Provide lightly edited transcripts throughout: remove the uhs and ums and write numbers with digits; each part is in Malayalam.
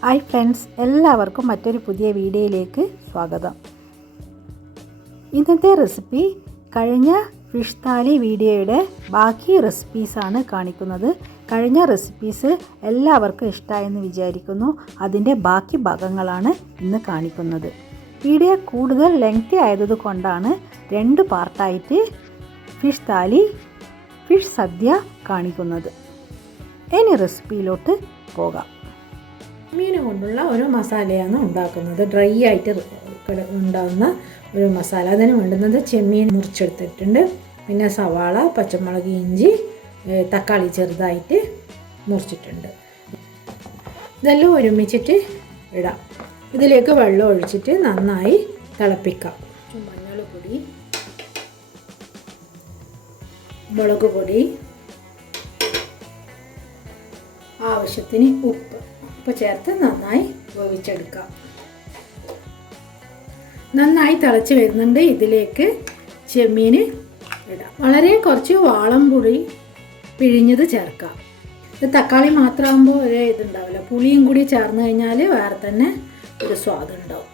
ഹായ് ഫ്രണ്ട്സ്, എല്ലാവർക്കും മറ്റൊരു പുതിയ വീഡിയോയിലേക്ക് സ്വാഗതം. ഇന്നത്തെ റെസിപ്പി കഴിഞ്ഞ ഫിഷ് താലി വീഡിയോയുടെ ബാക്കി റെസിപ്പീസാണ് കാണിക്കുന്നത്. കഴിഞ്ഞ റെസിപ്പീസ് എല്ലാവർക്കും ഇഷ്ടമായെന്ന് വിചാരിക്കുന്നു. അതിൻ്റെ ബാക്കി ഭാഗങ്ങളാണ് ഇന്ന് കാണിക്കുന്നത്. വീഡിയോ കൂടുതൽ ലെങ്തി ആയതുകൊണ്ടാണ് 2 പാർട്ടായിട്ട് ഫിഷ് താലി, ഫിഷ് സദ്യ കാണിക്കുന്നത്. ഇനി റെസിപ്പിയിലോട്ട് പോകാം. മീൻ കൊണ്ടുള്ള ഒരു മസാലയാണ് ഉണ്ടാക്കുന്നത്. ഡ്രൈ ആയിട്ട് ഉണ്ടാകുന്ന ഒരു മസാല. അതിന് വേണ്ടുന്നത് ചെമ്മീൻ മുറിച്ചെടുത്തിട്ടുണ്ട്, പിന്നെ സവാള, പച്ചമുളക്, ഇഞ്ചി, തക്കാളി ചെറുതായിട്ട് മുറിച്ചിട്ടുണ്ട്. ഇതെല്ലാം ഒരുമിച്ചിട്ട് ഇടാം. ഇതിലേക്ക് വെള്ളം ഒഴിച്ചിട്ട് നന്നായി തിളപ്പിക്കാം. മഞ്ഞൾപ്പൊടി, മുളക് പൊടി, ആവശ്യത്തിന് ഉപ്പ് ചേർത്ത് നന്നായി വേവിച്ചെടുക്കാം. നന്നായി തിളച്ച് വരുന്നുണ്ട്. ഇതിലേക്ക് ചെമ്മീൻ ഇടാം. വളരെ കുറച്ച് വാളംപുളി പിഴിഞ്ഞത് ചേർക്കാം. ഇത് തക്കാളി മാത്രമാകുമ്പോൾ ഒരു ഇതുണ്ടാവില്ല, പുളിയും കൂടി ചേർന്ന് കഴിഞ്ഞാൽ വേറെ തന്നെ ഒരു സ്വാദുണ്ടാവും.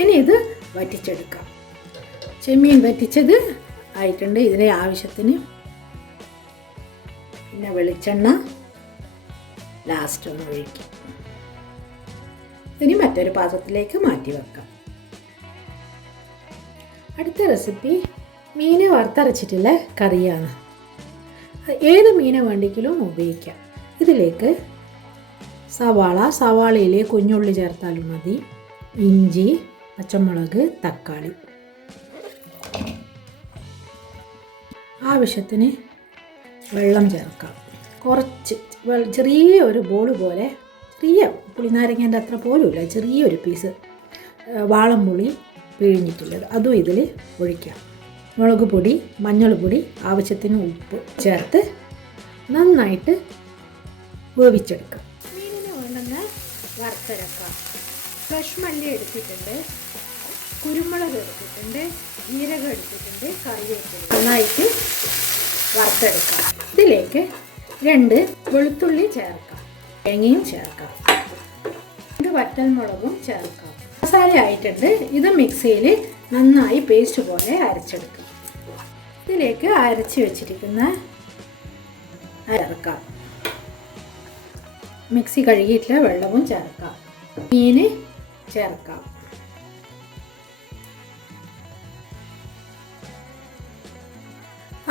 ഇനി ഇത് വറ്റിച്ചെടുക്കാം. ചെമ്മീൻ വറ്റിച്ചത് ആയിട്ടുണ്ട്. ഇതിൻ്റെ ആവശ്യത്തിന് പിന്നെ വെളിച്ചെണ്ണ ലാസ്റ്റ് ഒന്ന് ഒഴിക്കാം. ഇനി മറ്റൊരു പാത്രത്തിലേക്ക് മാറ്റി വെക്കാം. അടുത്ത റെസിപ്പി മീൻ വറുത്തരച്ചിട്ടുള്ള കറിയാണ്. ഏത് മീൻ വേണ്ടെങ്കിലും ഉപയോഗിക്കാം. ഇതിലേക്ക് സവാളയിൽ കുഞ്ഞുള്ളി ചേർത്താലും മതി, ഇഞ്ചി, പച്ചമുളക്, തക്കാളി, ആവശ്യത്തിന് വെള്ളം ചേർക്കാം. കുറച്ച് ചെറിയ ഒരു ബോൾ പോലെ, ചെറിയ പുളിനാരങ്ങേൻ്റെ അത്ര പോലുമില്ല, ചെറിയൊരു പീസ് വാളംപുളി പിഴിഞ്ഞിട്ടുള്ളത് അതും ഇതിൽ ഒഴിക്കാം. മുളക് പൊടി, മഞ്ഞൾപ്പൊടി, ആവശ്യത്തിന് ഉപ്പ് ചേർത്ത് നന്നായിട്ട് വേവിച്ചെടുക്കാം. മീനിന് വേണ്ടുന്ന വറുത്തരക്കാം. ഫ്രഷ് മല്ലി എടുത്തിട്ടുണ്ട്, കുരുമുളക് എടുത്തിട്ടുണ്ട്, ജീരകം എടുത്തിട്ടുണ്ട്, കറിവേപ്പില നന്നായിട്ട് വറുത്തെടുക്കാം. ഇതിലേക്ക് 2 വെളുത്തുള്ളി ചേർക്കാം, തേങ്ങയും ചേർക്കാം, 2 വറ്റൽമുളകും ചേർക്കാം. മസാല ആയിട്ടുണ്ട്. ഇത് മിക്സിയിൽ നന്നായി പേസ്റ്റ് പോലെ അരച്ചെടുക്കാം. ഇതിലേക്ക് അരച്ച് വെച്ചിരിക്കുന്ന ചേർക്കാം. മിക്സി കഴുകിയിട്ടുള്ള വെള്ളവും ചേർക്കാം. മീൻ ചേർക്കാം.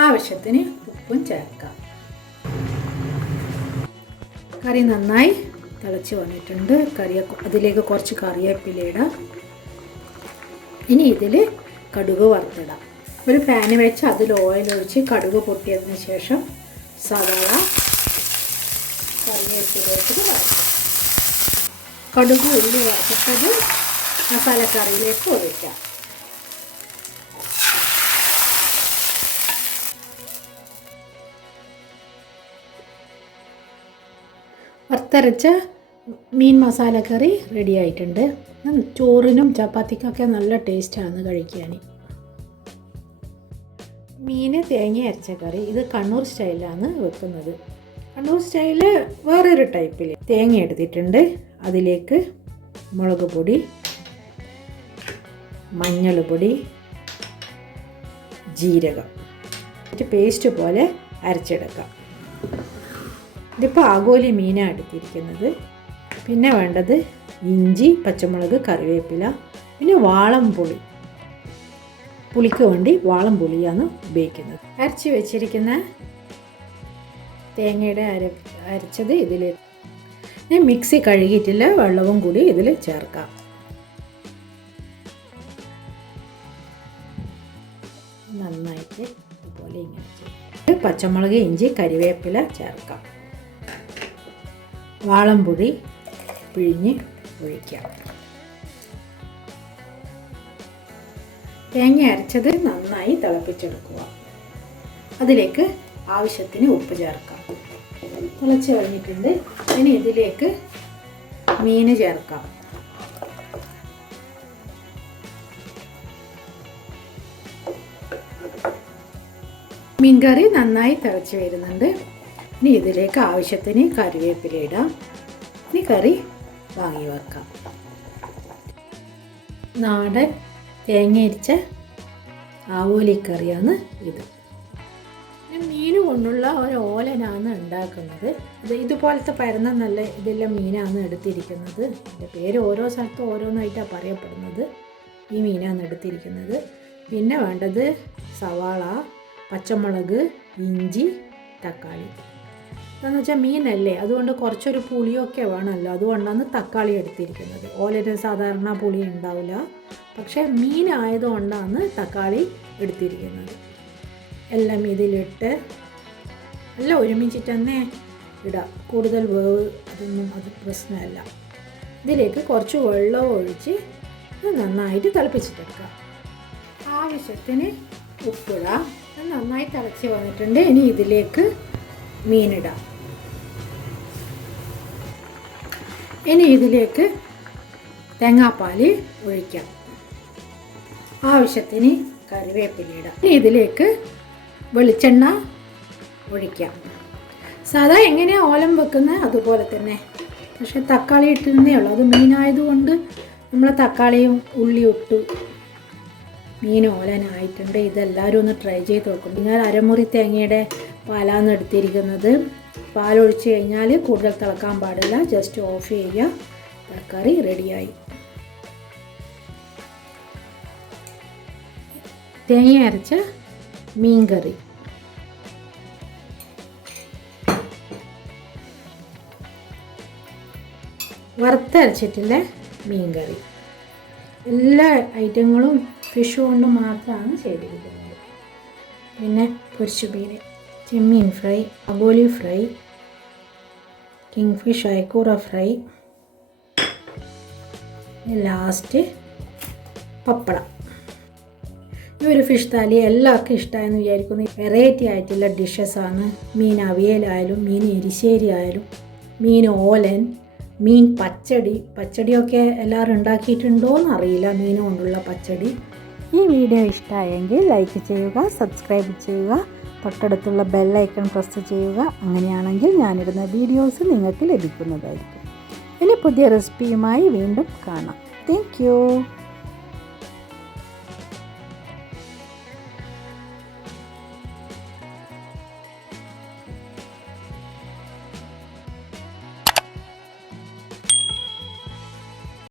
ആവശ്യത്തിന് ഉപ്പും ചേർക്കാം. കറി നന്നായി തിളച്ച് വന്നിട്ടുണ്ട്. അതിലേക്ക് കുറച്ച് കറിവേപ്പില ഇടാം. ഇനി ഇതിൽ കടുക് വറുത്തിടാം. ഒരു പാന് വെച്ച് അതിൽ ഓയിൽ ഒഴിച്ച് കടുക് പൊട്ടിയതിന് ശേഷം സവാള, കറിവേപ്പിലേക്ക് വറുക്കാം. കടുക് ഉള്ളി വറുത്തിട്ടത് മസാലക്കറിയിലേക്ക് ഒഴിക്കാം. വറുത്തരച്ച മീൻ മസാലക്കറി റെഡി ആയിട്ടുണ്ട്. ചോറിനും ചപ്പാത്തിക്കൊക്കെ നല്ല ടേസ്റ്റാണ് കഴിക്കാൻ. മീൻ തേങ്ങ അരച്ച കറി ഇത് കണ്ണൂർ സ്റ്റൈലിലാണ് വെക്കുന്നത്. കണ്ണൂർ സ്റ്റൈല് വേറൊരു ടൈപ്പിൽ തേങ്ങ എടുത്തിട്ടുണ്ട്. അതിലേക്ക് മുളക് പൊടി, മഞ്ഞൾപ്പൊടി, ജീരകം പേസ്റ്റ് പോലെ അരച്ചെടുക്കാം. ഇതിപ്പോൾ ആഗോലി മീനാണ് എടുത്തിരിക്കുന്നത്. പിന്നെ വേണ്ടത് ഇഞ്ചി, പച്ചമുളക്, കറിവേപ്പില, പിന്നെ വാളംപുളി. പുളിക്ക് വേണ്ടി വാളംപുളിയാണ് ഉപയോഗിക്കുന്നത്. അരച്ച് വെച്ചിരിക്കുന്ന തേങ്ങയുടെ അരച്ചത് ഇതിൽ മിക്സി കഴുകിയിട്ടില്ല വെള്ളവും കൂടി ഇതിൽ ചേർക്കാം. നന്നായിട്ട് ഇതുപോലെ ഇങ്ങനെ പച്ചമുളക്, ഇഞ്ചി, കരിവേപ്പില ചേർക്കാം. വാളംപുളി പിഴിഞ്ഞ് ഒഴിക്കാം. തേങ്ങ അരച്ചത് നന്നായി തിളപ്പിച്ചെടുക്കുക. അതിലേക്ക് ആവശ്യത്തിന് ഉപ്പ് ചേർക്കാം. തിളച്ച് കഴിഞ്ഞിട്ടുണ്ട്. ഇനി ഇതിലേക്ക് മീൻ ചേർക്കാം. മീൻകറി നന്നായി തിളച്ച് വരുന്നുണ്ട്. ഇനി ഇതിലേക്ക് ആവശ്യത്തിന് കറിവേപ്പില ഇടാം. ഇനി കറി വാങ്ങി വെക്കാം. നാടൻ തേങ്ങ അരിച്ച ആവോലിക്കറിയാണ് ഇത്. പിന്നെ മീൻ കൊണ്ടുള്ള ഒരു ഓലനാണ് ഉണ്ടാക്കുന്നത്. ഇതുപോലത്തെ പരന്ന നല്ല ഇതെല്ലാം മീനാണ് എടുത്തിരിക്കുന്നത്. എൻ്റെ പേര് ഓരോ സ്ഥലത്തും ഓരോന്നായിട്ടാണ് പറയപ്പെടുന്നത്. ഈ മീനാണ് എടുത്തിരിക്കുന്നത്. പിന്നെ വേണ്ടത് സവാള, പച്ചമുളക്, ഇഞ്ചി, തക്കാളി. എന്താണെന്ന് വെച്ചാൽ മീനല്ലേ, അതുകൊണ്ട് കുറച്ചൊരു പുളിയൊക്കെ വേണമല്ലോ, അതുകൊണ്ടാണ് തക്കാളി എടുത്തിരിക്കുന്നത്. ഓലന് സാധാരണ പുളി ഉണ്ടാവില്ല, പക്ഷേ മീനായതുകൊണ്ടാണ് തക്കാളി എടുത്തിരിക്കുന്നത്. എല്ലാം ഇതിലിട്ട് എല്ലാം ഒരുമിച്ചിട്ട് തന്നെ ഇടാം. കൂടുതൽ വേവ് അത് പ്രശ്നമല്ല. ഇതിലേക്ക് കുറച്ച് വെള്ളം ഒഴിച്ച് നന്നായിട്ട് തിളപ്പിച്ചിട്ടെടുക്കാം. ആവശ്യത്തിന് ഉപ്പിടാം. നന്നായി തിളച്ച് വന്നിട്ടുണ്ട്. ഇനി ഇതിലേക്ക് മീനിടാം. ഇനി ഇതിലേക്ക് തേങ്ങാപ്പാൽ ഒഴിക്കാം. ആവശ്യത്തിന് കറിവേപ്പില ഇടാം. ഇനി ഇതിലേക്ക് വെളിച്ചെണ്ണ ഒഴിക്കാം. സാധാ എങ്ങനെയാണ് ഓലം വെക്കുന്നത് അതുപോലെ തന്നെ, പക്ഷെ തക്കാളി ഇട്ടിരുന്നേ ഉള്ളൂ. അത് മീനായതുകൊണ്ട് നമ്മൾ തക്കാളിയും ഉള്ളിയും ഇട്ടു. മീൻ ഓലനായിട്ടുണ്ട്. ഇതെല്ലാവരും ഒന്ന് ട്രൈ ചെയ്ത് നോക്കും. ഞാൻ അരമുറി തേങ്ങയുടെ പാലാണ് എടുത്തിരിക്കുന്നത്. പാലൊഴിച്ച് കഴിഞ്ഞാൽ കൂടുതൽ തിളക്കാൻ പാടില്ല, ജസ്റ്റ് ഓഫ് ചെയ്യുക. കറി റെഡിയായി. തേങ്ങ അരച്ച മീൻ കറി. വറുത്തരച്ചിട്ടുള്ള മീൻ കറി. എല്ലാ ഐറ്റങ്ങളും ഫിഷ് കൊണ്ട് മാത്രമാണ് ചെയ്തിരിക്കുന്നത്. പിന്നെ പൊരിച്ച മീൻ, ചെമ്മീൻ ഫ്രൈ, അബോലി ഫ്രൈ, കിങ് ഫിഷ് അയക്കൂറ ഫ്രൈ, ലാസ്റ്റ് പപ്പടം. ഈ ഒരു ഫിഷ് താലി എല്ലാവർക്കും ഇഷ്ടമായെന്ന് വിചാരിക്കുന്നു. വെറൈറ്റി ആയിട്ടുള്ള ഡിഷസാണ്. മീൻ അവിയലായാലും മീൻ എരിശ്ശേരി ആയാലും മീൻ ഓലൻ, മീൻ പച്ചടിയൊക്കെ എല്ലാവരും ഉണ്ടാക്കിയിട്ടുണ്ടോയെന്ന് അറിയില്ല, മീൻ കൊണ്ടുള്ള പച്ചടി. ഈ വീഡിയോ ഇഷ്ടമായെങ്കിൽ ലൈക്ക് ചെയ്യുക, സബ്സ്ക്രൈബ് ചെയ്യുക, തൊട്ടടുത്തുള്ള ബെല്ലൈക്കൺ പ്രസ് ചെയ്യുക. അങ്ങനെയാണെങ്കിൽ ഞാനിടുന്ന വീഡിയോസ് നിങ്ങൾക്ക് ലഭിക്കുന്നതായിരിക്കും. ഇനി പുതിയ റെസിപ്പിയുമായി വീണ്ടും കാണാം. Thank you.